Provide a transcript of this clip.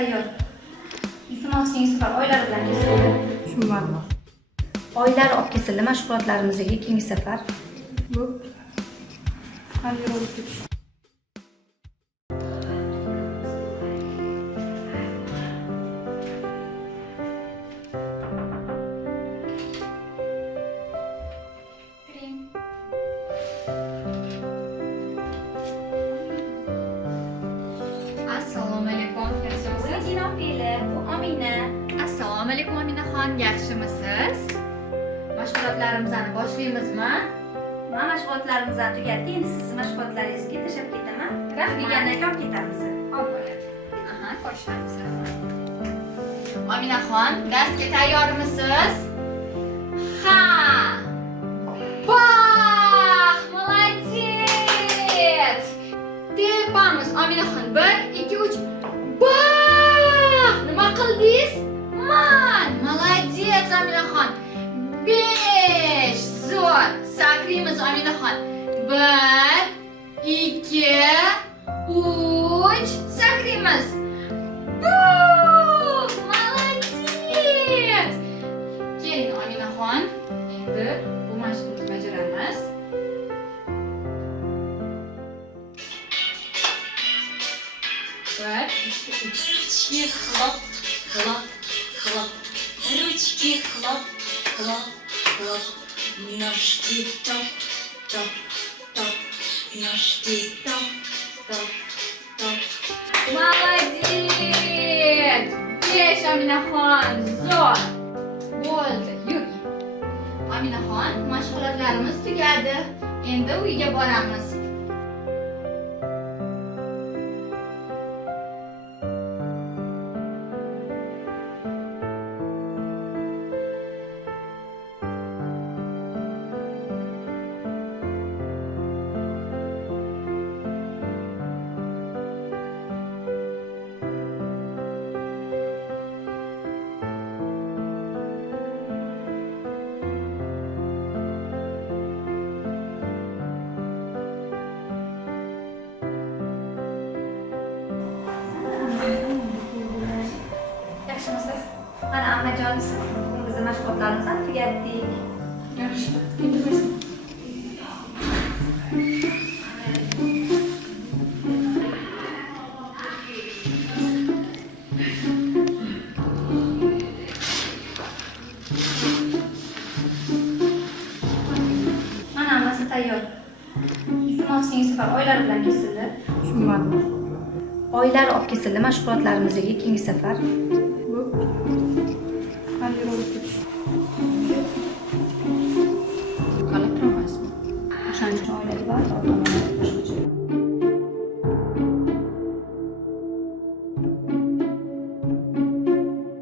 tayyor. Iltimos keyingi safar oylar bilan kesildi. Tushunmadim. Oylar olib kesildi mashg'ulotlarimizga keyingi safar. Bu qanday bo'lib ketish? Assalomu alaykum, yaxshimisiz? Dinopeli, bu Amina. Assalomu alaykum Aminaxon, yaxshimisiz? Mashg'ulotlarimizni boshlaymizmi? Mana mashg'ulotlarimizni tugatdik. Endi siz mashg'ulotlaringizga tashlab ketaman. Tugagandan keyin olib ketamiz. Olib bo'ladi. Aha, ko'rishamiz. Aminaxon, darsga tayyormisiz? Ha! Bah! Молодец! Tepamiz Aminaxon 1 2 3 Bah! Nima qildingiz? Man! Молодец Aminaxon. 5 zo'r. Sakraymiz Aminaxon. 1 2 3 sakraymiz. Молодец! Keling Aminaxon, endi bu mashqni bajaramiz. Bir, ikki, uch. Ручки хлоп, хлоп, хлоп. Ручки хлоп, хлоп, хлоп. Ножки топ, топ, топ. Ножки топ, топ, топ. Молодец! 5 Aminaxon, zo'r. Bo'ldi, yur. Aminaxon, mashg'ulotlarimiz tugadi. Endi uyga boramiz. Yaxshimisiz? Mana Ammajonisi. Bugun mashg'ulotlarimizni tugatdik. Yaxshi. Endi biz Mana hammasi tayyor. Iltimos keyingi safar oylar bilan kesildi. tushunmadim. Oylar olib kesildi mashg'ulotlarimizga keyingi safar. Bu